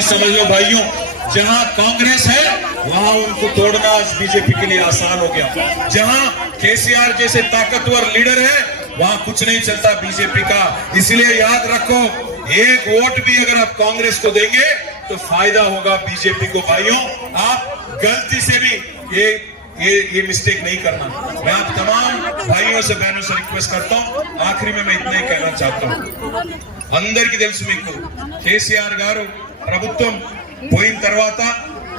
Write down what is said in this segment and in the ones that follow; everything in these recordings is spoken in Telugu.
समझ लो भाइयों, जहां कांग्रेस है वहां उनको तोड़ना बीजेपी के लिए आसान हो गया। जहां केसीआर जैसे ताकतवर लीडर है वहां कुछ नहीं चलता बीजेपी का। इसलिए याद रखो, एक वोट भी अगर आप कांग्रेस को देंगे तो फायदा होगा बीजेपी को। भाइयों, आप गलती से भी ये मिस्टेक नहीं करना। मैं आप तमाम भाइयों से बहनों से रिक्वेस्ट करता हूँ, आखिरी में मैं इतना ही कहना चाहता हूँ, అందరికీ తెలుసు మీకు కేసీఆర్ గారు ప్రభుత్వం పోయిన తర్వాత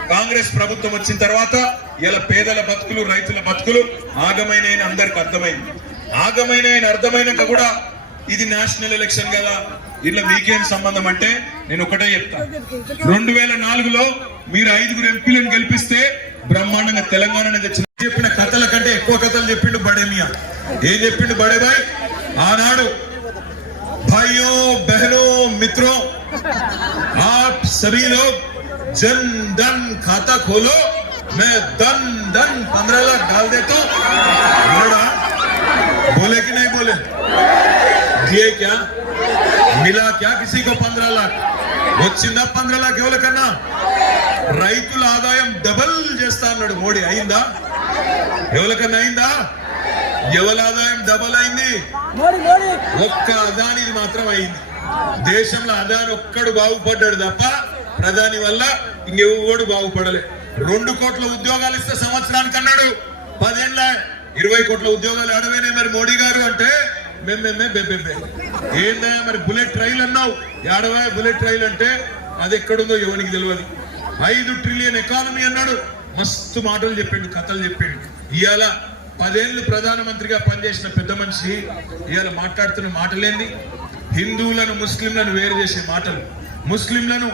కాంగ్రెస్ ప్రభుత్వం వచ్చిన తర్వాత ఇలా పేదల బతుకులు రైతుల బతుకులు ఆగమైన అందరికి అర్థమైంది. ఆగమైన అర్థమైనాక కూడా ఇది నేషనల్ ఎలక్షన్ కదా, ఇలా మీకేం సంబంధం అంటే నేను ఒకటే చెప్తా. 2004లో మీరు 5 ఎంపీలను గెలిపిస్తే బ్రహ్మాండంగా తెలంగాణ తెచ్చిన చెప్పిన కథల కంటే ఎక్కువ కథలు చెప్పిండు బడేమియా. ఏం చెప్పిండు బడేబాయ్ ఆనాడు? भाइयों बहनों मित्रों, आप सभी लोग जन धन खाता खोलो, मैं धन 15 लाख डाल देता हूं. बोले कि नहीं बोले? दिए क्या? मिला क्या किसी को 15 लाख? వచ్చిందా 15 लाख ఎవరికన్నా? రైతుల ఆదాయం డబుల్ చేస్తా అన్నాడు మోడీ. అయిందా? ఎవరికన్నా అయిందా? ఎవరి ఆదాయం డబల్ అయింది? ఒక్క అదానిది మాత్రం అయింది. దేశంలో అదాని ఒక్కడు బాగుపడ్డాడు తప్ప ప్రధాని వల్ల ఇంకెవడు బాగుపడలే. 2 కోట్ల ఉద్యోగాలు ఇస్తే సంవత్సరానికి అన్నాడు. 10 ఏళ్ళ 20 కోట్ల ఉద్యోగాలు అడవేనే మరి మోడీ గారు అంటే ఏందా మరి బుల్లెట్ రైలు అన్నావు. ఏడవా బుల్లెట్ రైలు అంటే అది ఎక్కడుందో ఎవరికి తెలియదు. 5 ట్రిలియన్ ఎకానమీ అన్నాడు. మస్తు మాటలు చెప్పిండు, కథలు చెప్పిండు. ఇవాళ 10 ఏళ్ళు ప్రధానమంత్రిగా పనిచేసిన పెద్ద మనిషి ఇవాళ మాట్లాడుతున్న మాటలేంది? హిందువులను ముస్లింలను వేరు చేసే మాటలు, ముస్లింలను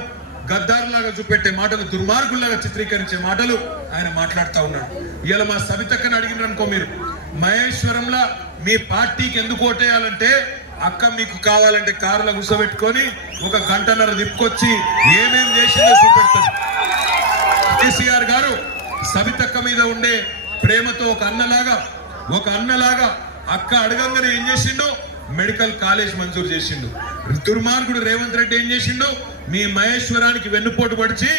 గద్దారులాగా చూపెట్టే మాటలు, దుర్మార్గుల్లాగా చిత్రీకరించే మాటలు ఆయన మాట్లాడుతూ ఉన్నాడు. ఇవాళ మా సబితక్కని అడిగినారనుకో, మీరు మహేశ్వరంలో మీ పార్టీకి ఎందుకు ఓటేయాలంటే అక్క మీకు కావాలంటే కారులో కూర్చోబెట్టుకొని 1 గంటన్నర దిప్పుకొచ్చి ఏమేం చేసిందో చూపెడుతుంది. కేసీఆర్ గారు సబితక్క మీద ఉండే ప్రేమతో ఒక అన్నలాగా అక్క అడగంగానే ఏం చేసిండు? మెడికల్ కాలేజ్ మంజూరు చేసిండు. దుర్మార్గుడు రేవంత్ రెడ్డి ఏం చేసిండు? మీ మహేశ్వరానికి వెన్నుపోటు పడిచి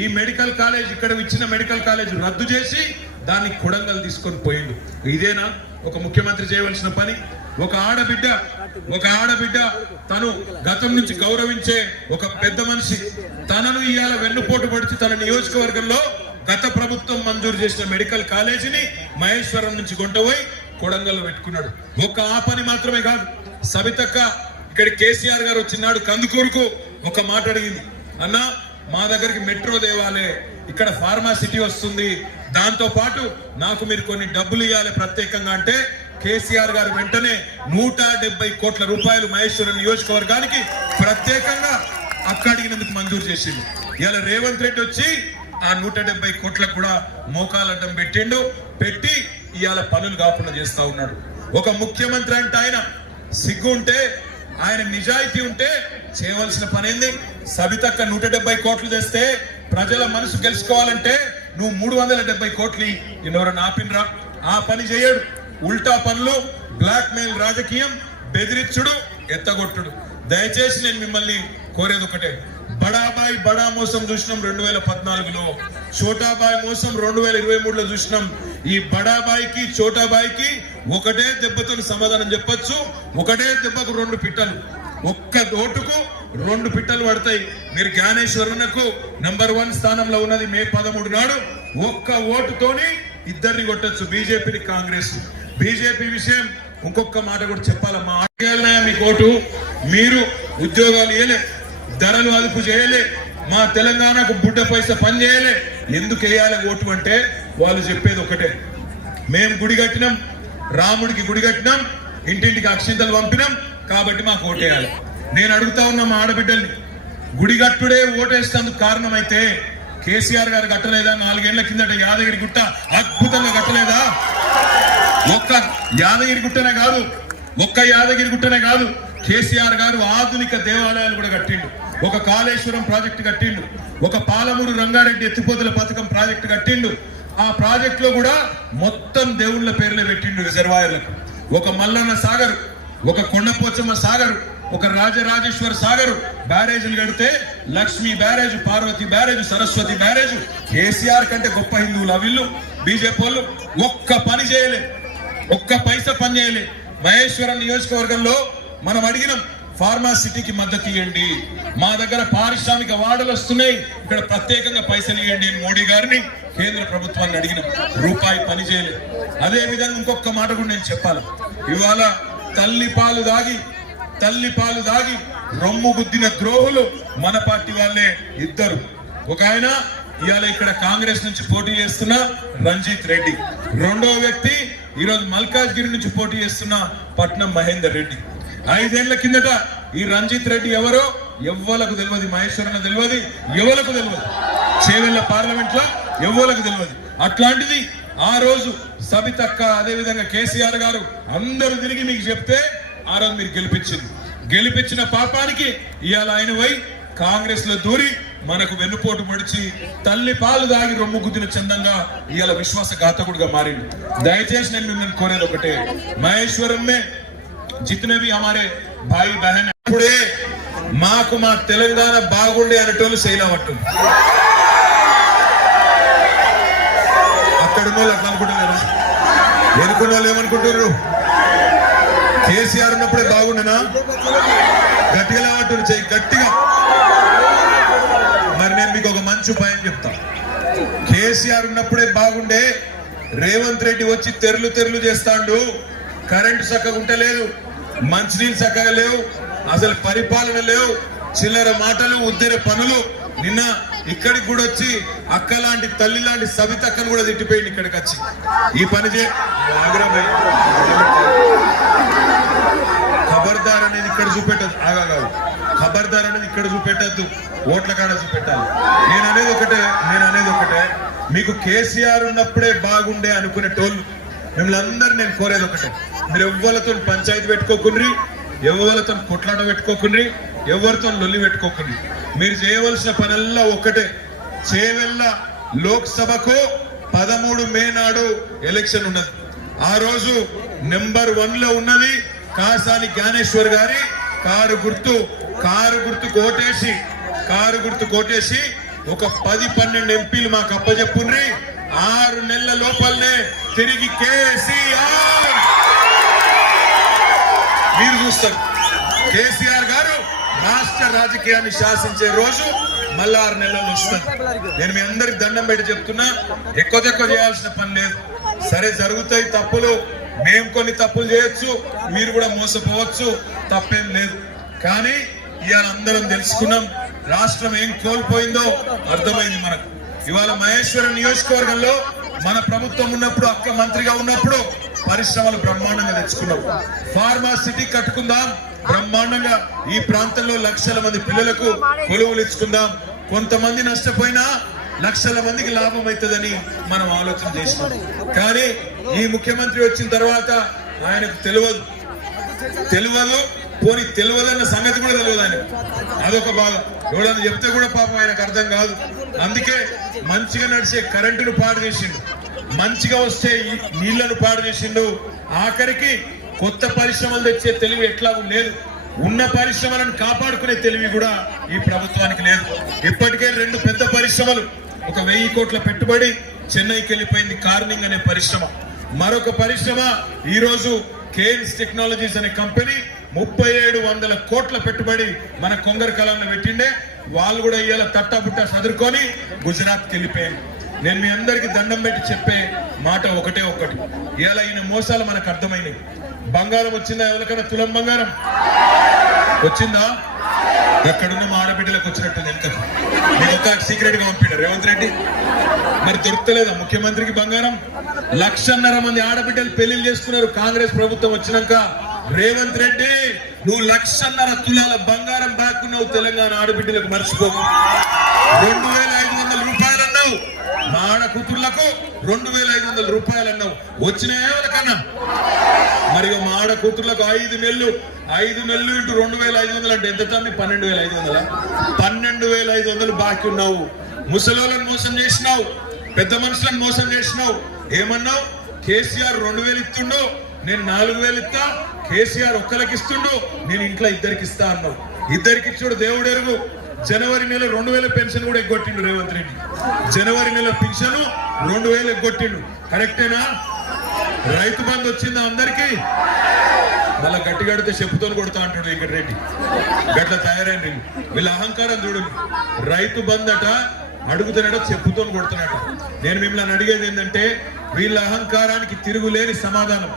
ఈ మెడికల్ కాలేజ్, ఇక్కడ ఇచ్చిన మెడికల్ కాలేజ్ రద్దు చేసి దాన్ని కొడంగల్ తీసుకొని పోయిండు. ఇదేనా ఒక ముఖ్యమంత్రి చేయవలసిన పని? ఒక ఆడబిడ్డ తను గతం నుంచి గౌరవించే ఒక పెద్ద మనిషి తనను ఇవాళ వెన్నుపోటు పడిచి తన నియోజకవర్గంలో గత ప్రభుత్వం మంజూరు చేసిన మెడికల్ కాలేజీని మహేశ్వరం నుంచి కొంటపోయి కొడంగల్లో పెట్టుకున్నాడు. ఒక ఆ పని మాత్రమే కాదు, సబితక్క ఇక్కడ కేసీఆర్ గారు వచ్చినాడు కందుకూరుకు ఒక మాట అడిగింది. అన్న మా దగ్గరికి మెట్రో దేవాలే, ఇక్కడ ఫార్మాసిటీ వస్తుంది, దాంతో పాటు నాకు మీరు కొన్ని డబ్బులు ఇవ్వాలి ప్రత్యేకంగా అంటే కేసీఆర్ గారు వెంటనే 170 కోట్ల రూపాయలు మహేశ్వరం నియోజకవర్గానికి ప్రత్యేకంగా అక్క అడిగినందుకు మంజూరు చేసింది. ఇలా రేవంత్ రెడ్డి వచ్చి ఆ 170 కోట్లకు కూడా మోకాలడ్డం పెట్టి ఇవాళ పనులు కాకుండా చేస్తా ఉన్నాడు. ఒక ముఖ్యమంత్రి అంటే ఆయన సిగ్గు ఉంటే, ఆయన నిజాయితీ ఉంటే చేయవలసిన పని ఏంది? సబితక్క 170 కోట్లు తెస్తే ప్రజల మనసు గెలుచుకోవాలంటే నువ్వు 370 కోట్లు ఎవరన్నా ఆపినరా? ఆ పని చేయడు. ఉల్టా పనులు, బ్లాక్ మెయిల్ రాజకీయం, బెదిరించుడు, ఎత్తగొట్టుడు. దయచేసి నేను మిమ్మల్ని కోరేది ఒకటే, బడాబాయ్ బడా మోసం చూసినాం 2014లో, చోటాబాయ్ మోసం 2023లో చూసినాం. ఈ బడాబాయికి చోటాబాయికి ఒకటే దెబ్బతో సమాధానం చెప్పొచ్చు. ఒకటే దెబ్బకు 2 పిట్టలు, ఒక్క ఓటుకు 2 పిట్టలు పడతాయి. మీరు జ్ఞానేశ్వరునకు నంబర్ 1 స్థానంలో ఉన్నది మే 13 నాడు. ఒక్క ఓటుతోని ఇద్దరిని కొట్టచ్చు, బీజేపీని కాంగ్రెస్. బీజేపీ విషయం ఇంకొక మాట కూడా చెప్పాలమ్మా. మీకు ఓటు, మీరు ఉద్యోగాలు ఇవ్వలే, ధరలు అదుపు చేయలే, మా తెలంగాణకు బుడ్డ పైసా పని చేయలే. ఎందుకు వేయాలి ఓటు అంటే వాళ్ళు చెప్పేది ఒకటే, మేము గుడి కట్టినాం, రాముడికి గుడి కట్టినాం, ఇంటింటికి అక్షింతలు పంపినాం కాబట్టి మాకు ఓటేయాలి. నేను అడుగుతా ఉన్నా మా ఆడబిడ్డల్ని, గుడి కట్టుడే ఓటేసేందుకు కారణమైతే కేసీఆర్ గారు కట్టలేదా? 4 ఏళ్ల కిందట యాదగిరి గుట్ట అద్భుతంగా కట్టలేదా? ఒక్క యాదగిరి గుట్టనే కాదు, కేసీఆర్ గారు ఆధునిక దేవాలయాలు కూడా కట్టిండు. ఒక కాళేశ్వరం ప్రాజెక్టు కట్టిండు, ఒక పాలమూరు రంగారెడ్డి ఎత్తిపోతుల పథకం ప్రాజెక్టు కట్టిండు. ఆ ప్రాజెక్ట్ లో కూడా మొత్తం దేవుళ్ళ పేర్లే పెట్టిండు రిజర్వాయర్లకు. ఒక మల్లన్న సాగర్, ఒక కొండపోచమ్మ సాగర్, ఒక రాజరాజేశ్వర సాగర్ బ్యారేజీలు కడితే Lakshmi barrage, Parvati barrage, Saraswati barrage. KCR కంటే గొప్ప హిందువులు వీళ్ళు. బీజేపీ వాళ్ళు ఒక్క పని చేయలే, ఒక్క పైసా పని చేయలే. మహేశ్వరం నియోజకవర్గంలో మనం అడిగినాం, ఫార్మాసిటీకి మద్దతు ఇవ్వండి, మా దగ్గర పారిశ్రామిక వాడలు వస్తున్నాయి, ఇక్కడ ప్రత్యేకంగా పైసలు ఇవ్వండి అని మోడీ గారిని కేంద్ర ప్రభుత్వాన్ని అడిగినాం, రూపాయి పని చేయలేదు. అదే విధంగా ఇంకొక మాట కూడా నేను చెప్పాలి. ఇవాళ తల్లి పాలు దాగి రొమ్ము గుద్దిన ద్రోహులు మన పార్టీ వాళ్ళే ఇద్దరు. ఒక ఆయన ఇవాళ ఇక్కడ కాంగ్రెస్ నుంచి పోటీ చేస్తున్న రంజిత్ రెడ్డి, రెండో వ్యక్తి ఈరోజు మల్కాజ్గిరి నుంచి పోటీ చేస్తున్న పట్నం మహేందర్ రెడ్డి. 5 ఏళ్ల కిందట ఈ రంజిత్ రెడ్డి ఎవరో ఎవ్వలకు తెలియదు, మహేశ్వరన్న తెలియదు, ఎవలకు తెలియదు, చేవెళ్ల పార్లమెంట్ లో ఎవ్వలకు తెలియదు. అట్లాంటిది ఆ రోజు సబితక్క, అదే విధంగా కేసీఆర్ గారు అందరూ తిరిగి మీకు చెప్తే ఆ రోజు మీరు గెలిపించిన పాపానికి ఇవాళ ఆయన పోయి కాంగ్రెస్ లో దూరి మనకు వెన్నుపోటు పొడిచి తల్లి పాలు దాగి రొమ్ము గుద్దిన చందంగా ఇవాళ విశ్వాసఘాతకుడుగా మారింది. దయచేసి నేను మిమ్మల్ని కోరేది ఒకటే, మహేశ్వరం మే जितने भी हमारे भाई बहन ఇప్పుడే మాకు మా తెలంగాణ బాగుండే అనేటోళ్ళు శైలవట్టు అక్కడ వాళ్ళు అట్లా అనుకుంటున్నారు. ఎనుకున్న వాళ్ళు ఏమనుకుంటున్నారు? కేసీఆర్ ఉన్నప్పుడే బాగుండేనా? గట్టిగా లేవట్టు చెయ్యి గట్టిగా. మరి నేను మీకు ఒక మంచి ఉపాయం చెప్తా. కేసీఆర్ ఉన్నప్పుడే బాగుండే, రేవంత్ రెడ్డి వచ్చి తెరలు చేస్తాడు, కరెంటు చక్కగా ఉంటలేదు, మంచినీళ్ళు చక్కగా లేవు, అసలు పరిపాలన లేవు, చిల్లర మాటలు, ఉద్దర పనులు. నిన్న ఇక్కడికి కూడా వచ్చి అక్క లాంటి తల్లి లాంటి సవితక్కను కూడా తిట్టిపోయింది. ఇక్కడికి వచ్చి ఈ పని ఖబర్దార్ అనేది ఇక్కడ చూపెట్టద్దు, ఖబర్దార్ అనేది ఇక్కడ చూపెట్టద్దు, ఓట్ల కాడ చూపెట్టాలి. నేను అనేది ఒకటే, మీకు కేసీఆర్ ఉన్నప్పుడే బాగుండే అనుకునే టోళ్ళు మిమ్మల్ని అందరూ నేను కోరేది ఒకటే, మీరు ఎవ్వరితో పంచాయతీ పెట్టుకోకుండ్రి, ఎవరితో కొట్లాట పెట్టుకోకుండ్రి, ఎవరితో లొల్లి పెట్టుకోకుండ్రి. మీరు చేయవలసిన పనల్లా ఒకటే, చేవెళ్ళ లోక్సభకు 13 మే నాడు ఎలక్షన్ ఉన్నది. ఆ రోజు నెంబర్ 1 లో ఉన్నది కాసాని జ్ఞానేశ్వర్ గారి కారు గుర్తు కోటేసి ఒక 10-12 ఎంపీలు మాకు అప్పచెప్పుండ్రి. 6 నెలల లోపలనే తిరిగి కేసీఆర్ మీరు చూస్తారు. కేసీఆర్ గారు రాష్ట్ర రాజకీయాన్ని శాసించే రోజు మళ్ళా 6 నెలలు వస్తారు. నేను మీ అందరికి దండం పెట్టి చెప్తున్నా, ఎక్కువ చేయాల్సిన పని లేదు. సరే జరుగుతాయి తప్పులు, మేము కొన్ని తప్పులు చేయొచ్చు, మీరు కూడా మోసపోవచ్చు, తప్పేం లేదు. కానీ ఇవాళ అందరం తెలుసుకున్నాం, రాష్ట్రం ఏం కోల్పోయిందో అర్థమైంది మనకు. ఇవాళ మహేశ్వరం నియోజకవర్గంలో మన ప్రభుత్వం ఉన్నప్పుడు, అక్క మంత్రిగా ఉన్నప్పుడు పరిశ్రమలు బ్రహ్మాండంగా తెచ్చుకున్నాం. ఫార్మా సిటీ కట్టుకుందాం, బ్రహ్మాండంగా ఈ ప్రాంతంలో లక్షల మంది పిల్లలకు కొలువులు ఇచ్చుకుందాం. కొంతమంది నష్టపోయినా లక్షల మందికి లాభం అవుతుందని మనం ఆలోచన చేసినాం. కానీ ఈ ముఖ్యమంత్రి వచ్చిన తర్వాత ఆయనకు తెలియదు, పోనీ తెలియదన్న సంగతి కూడా తెలియదు ఆయన. అదొక బాధ. ఎవడన్నా చెప్తే కూడా పాపం ఆయనకు అర్థం కాదు. అందుకే మంచిగా నడిచే కరెంటును పాడు చేసిండు, మంచిగా వస్తే నీళ్లను పాడు చేసిండు, ఆఖరికి కొత్త పరిశ్రమలు తెచ్చే తెలివి ఎట్లా లేదు, ఉన్న పరిశ్రమలను కాపాడుకునే తెలివి కూడా ఈ ప్రభుత్వానికి లేదు. ఇప్పటికే 2 పెద్ద పరిశ్రమలు, ఒక 1000 కోట్ల పెట్టుబడి చెన్నైకి వెళ్ళిపోయింది, కార్నింగ్ అనే పరిశ్రమ. మరొక పరిశ్రమ ఈ రోజు కేన్స్ టెక్నాలజీస్ అనే కంపెనీ 3700 కోట్ల పెట్టుబడి మన కొంగర్ కలాంలో పెట్టిండే, వాళ్ళు కూడా ఇవాళ తట్టాబుట్టా చదువుకొని గుజరాత్కి వెళ్ళిపోయారు. నేను మీ అందరికి దండం పెట్టి చెప్పే మాట ఒకటే, ఇవాళ ఈయన మోసాలు మనకు అర్థమైనవి. బంగారం వచ్చిందా? ఎవరికైనా తులం బంగారం వచ్చిందా? ఎక్కడున్న మా ఆడబిడ్డలకు వచ్చినట్టుంది. ఇంతకు మీకు ఒక సీక్రెట్ గా పంపిండు రేవంత్ రెడ్డి. మరి దొరుకుతలేదా ముఖ్యమంత్రికి బంగారం? 1,50,000 మంది ఆడబిడ్డలు పెళ్లిళ్ళు చేసుకున్నారు కాంగ్రెస్ ప్రభుత్వం వచ్చినాక. రేవంత్ రెడ్డి, నువ్వు 1,50,000 తులాల బంగారం బాక్కున్నావు తెలంగాణ ఆడబిడ్డలకు, మర్చిపోకు. 2,500 రూపాయలు అన్నావు మా ఆడ కూతుర్లకు, 2,500 రూపాయలు అన్నావు, వచ్చినాయా ఎవరికన్నా? మరి మా ఆడ కూతుర్లకు 5 నెలలు ఇంటూ 2,500 అంటే ఎంత తమ్మి? 12,500. 12,500 బాకీ ఉన్నావు. ముసలోళ్ళని మోసం చేసినావు, పెద్ద మనుషులను మోసం చేసినావు. ఏమన్నావు? కేసీఆర్ 2,000 ఇస్తుండు, నేను 4,000 ఇస్తా. కేసీఆర్ ఒక్కరికి ఇస్తుండు, నేను ఇంట్లో 2 ఇస్తా అన్నావు. 2 ఇచ్చుడు దేవుడు ఎరుగు. జనవరి నెల 2,000 పెన్షన్ కూడా ఎగ్గొట్టిండు రేవంత్ రెడ్డి. జనవరి నెల పెన్షన్ 2,000 ఎగ్గొట్టిండు. కరెక్టేనా? రైతు బంధు వచ్చిందా అందరికి? మళ్ళా గట్టి గడితే చెప్పుతో కొడతా అంటాడు వెంకటరెడ్డి. గట్ల తయారైంది వీళ్ళ అహంకారం చూడండి. రైతు బంధట అడుగుతున్నాడో చెప్పుతో కొడుతున్నాడు. నేను మిమ్మల్ని అడిగేది ఏంటంటే వీళ్ళ అహంకారానికి తిరుగులేని సమాధానం,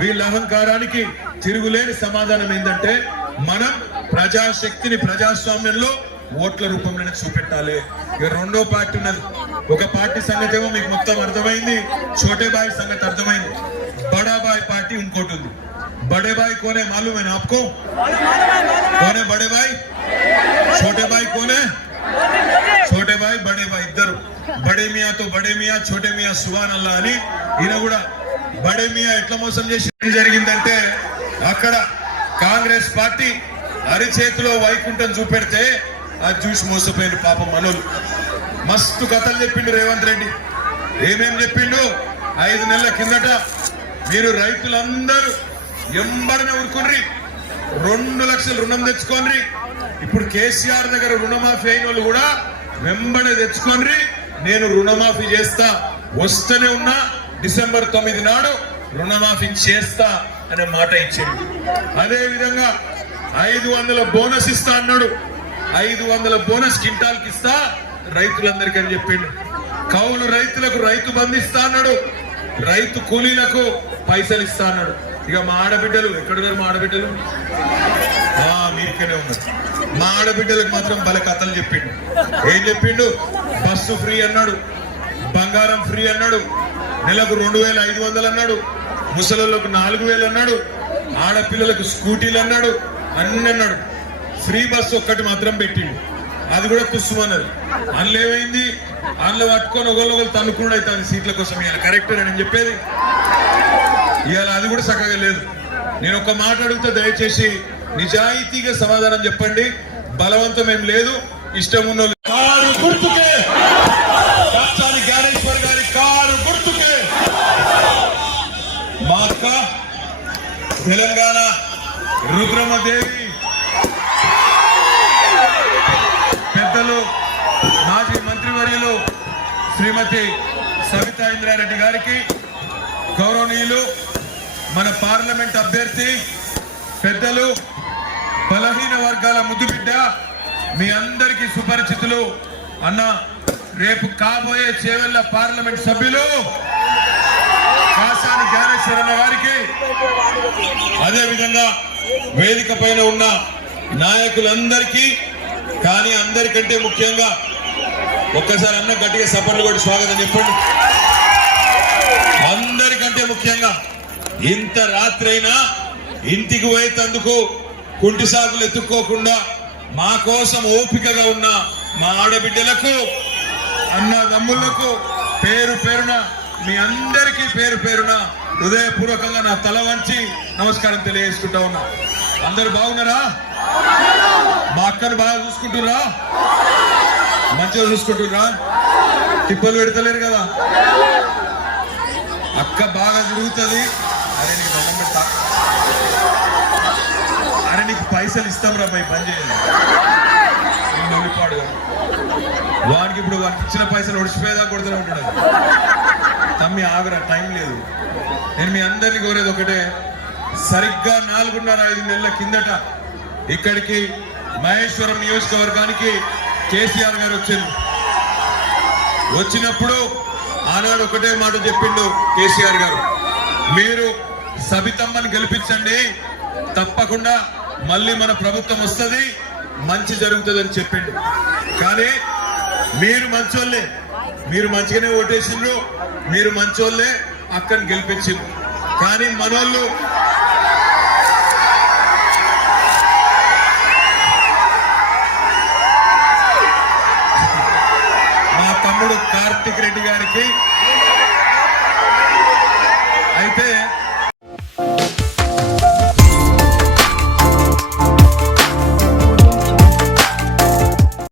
వీళ్ళ అహంకారానికి తిరుగులేని సమాధానం ఏంటంటే మనం ప్రజాశక్తిని ప్రజాస్వామ్యంలో ఓట్ల రూపంలోనే చూపెట్టాలి. ఇక రెండో పార్టీ ఉన్నది. ఒక పార్టీ సంగతి ఏమో మీకు మొత్తం అర్థమైంది, छोटे भाई సంగతి అర్థమైంది, बड़ा भाई पार्टी ఇంకోటి ఉంది. बड़े भाई कौन है मालूम है ना आपको? कौन है बड़े भाई? छोटे भाई कौन है? छोटे भाई बड़े भाई इधर. बड़े मियाँ तो बड़े मियाँ, छोटे मियाँ सुभान अल्लाह అని ఈయన కూడా బడే మియా ఎట్లా మోసం చేసి జరిగిందంటే అక్కడ కాంగ్రెస్ పార్టీ అరిచేతిలో వైకుంఠం చూపెడితే అది చూసి మోసపోయిన పాపం మనోళ్ళు. మస్తు కథలు చెప్పిండు రేవంత్ రెడ్డి. ఏమేం చెప్పిండు? 5 నెలల కిందట మీరు రైతులందరూ ఎంబడిన ఊరుకుని 2 లక్షల రుణం తెచ్చుకోండి. ఇప్పుడు కేసీఆర్ దగ్గర రుణమాఫీ అయిన వాళ్ళు కూడా వెంబడి తెచ్చుకోండి, నేను రుణమాఫీ చేస్తా, వస్తూనే ఉన్నా డిసెంబర్ 9 నాడు రుణమాఫీ చేస్తా అనే మాట ఇచ్చింది. అదే విధంగా 500 బోనస్ ఇస్తా అన్నాడు. 500 బోనస్ క్వింటాల్కి ఇస్తా రైతులందరికీ అని చెప్పిండు. కౌలు రైతులకు రైతు బంధిస్తా అన్నాడు. రైతు కూలీలకు పైసలు ఇస్తా అన్నాడు. ఇక మా ఆడబిడ్డలు ఎక్కడున్నారు? మా ఆడబిడ్డలు మీరికనే ఉన్నారు. మా ఆడబిడ్డలకు మాత్రం భలే కథలు చెప్పిండు. ఏం చెప్పిండు? బస్సు ఫ్రీ అన్నాడు, బంగారం ఫ్రీ అన్నాడు, నెలకు 2500 అన్నాడు, ముసలోళ్ళకు 4000 అన్నాడు, ఆడపిల్లలకు స్కూటీలు అన్నాడు, అన్ని అన్నాడు. ఫ్రీ బస్సు ఒక్కటి మాత్రం పెట్టిండు, అది కూడా తుస్సుమన్నది. అందులో ఏమైంది? అందులో పట్టుకొని ఒకళ్ళు తన్నుకుండా అవుతాను సీట్ల కోసం. ఇవాళ కరెక్ట్ నేను చెప్పేది. ఇవాళ అది కూడా చక్కగా లేదు. నేను ఒక మాట అడుగుతా, దయచేసి నిజాయితీగా సమాధానం చెప్పండి. బలవంతం ఏం లేదు, ఇష్టం ఉన్న కారు గుర్తుకే, కాచాని జ్ఞానేశ్వర్ గారి కారు గుర్తుకే మా అక్క తెలంగాణ రుద్రమదేవి, పెద్దలు మాజీ మంత్రివర్యులు శ్రీమతి సవితా ఇంద్రారెడ్డి గారికి, గౌరవనీయులు మన పార్లమెంట్ అభ్యర్థి పెద్దలు బలహీన వర్గాల ముద్దుబిడ్డ, మీ అందరికీ సుపరిచితులు అన్న, రేపు కాబోయే చేవెళ్ల పార్లమెంట్ సభ్యులు కాసాని జ్ఞానేశ్వరన్న గారికి, అదే విధంగా వేదిక పైన ఉన్న నాయకులందరికీ, కానీ అందరికంటే ముఖ్యంగా ఒక్కసారి అన్న గట్టిగా సపర్లు కొట్టి స్వాగతం చెప్పండి. అందరికంటే ముఖ్యంగా ఇంత రాత్రైనా ఇంటికి పోయేందుకు కుంటి సాగులు ఎత్తుక్కోకుండా మా కోసం ఓపికగా ఉన్న మా ఆడబిడ్డలకు, అన్నదమ్ములకు పేరు పేరున మీ అందరికీ పేరు పేరున హృదయపూర్వకంగా నా తల వంచి నమస్కారం తెలియజేసుకుంటా ఉన్నా. అందరు బాగున్నారా? మా అక్కను బాగా చూసుకుంటుర్రా? మంచిగా చూసుకుంటుర్రా? తిప్పలు పెడతలేరు కదా? అక్క బాగా తిరుగుతుంది. అరే నీకు దండం పెడతా, అరే నీకు పైసలు ఇస్తాం రా పై పని చేయాలి. నొల్లిపాడు వానికి ఇప్పుడు వానికి ఇచ్చిన పైసలు ఒడిచిపోయేదా కొడుతూనే ఉంటాడు. తమ్మి ఆగురా, టైం లేదు. నేను మీ అందరినీ కోరేది ఒకటే, సరిగ్గా 4.5 నెలల కిందట ఇక్కడికి మహేశ్వరం నియోజకవర్గానికి కేసీఆర్ గారు వచ్చారు. వచ్చినప్పుడు ఆనాడు ఒకటే మాట చెప్పిండు కేసీఆర్ గారు, మీరు సబితమ్మని గెలిపించండి, తప్పకుండా మళ్ళీ మన ప్రభుత్వం వస్తుంది, మంచి జరుగుతుందని చెప్పిండు. కానీ మీరు మంచోళ్ళే, మీరు మంచిగానే ఓటేసిండ్రు, మీరు మంచోళ్ళే అక్కని గెలిపించిండ్రు. కానీ మనోళ్ళు మా తమ్ముడు కార్తిక్ రెడ్డి గారికి